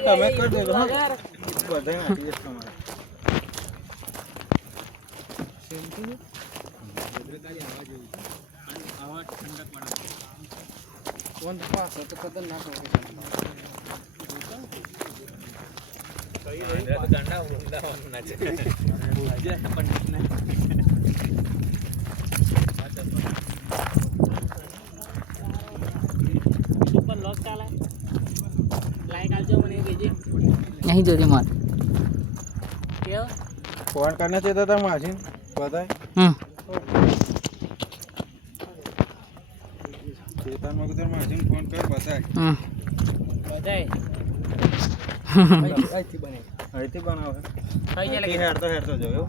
તમે કરી દેજો હા બધાય નાખી દેજો તમારે આવા ઠંડક પડે કોણ પાસ તો ખતરનાક હોય કઈ રે તો ગાંડા ઉડાવવાનું ના છે આજે પંડિત ને ઉપર લોક ચાલે લાઈક આલજો મને કેજે નહીં જોજે માર કેવો ફોન કરને છે દાદા માજી બતાય ચેતન મગદર માજી ફોન કર બતાય બતાય અહીંથી બનાવે કઈ હેડ તો જોયો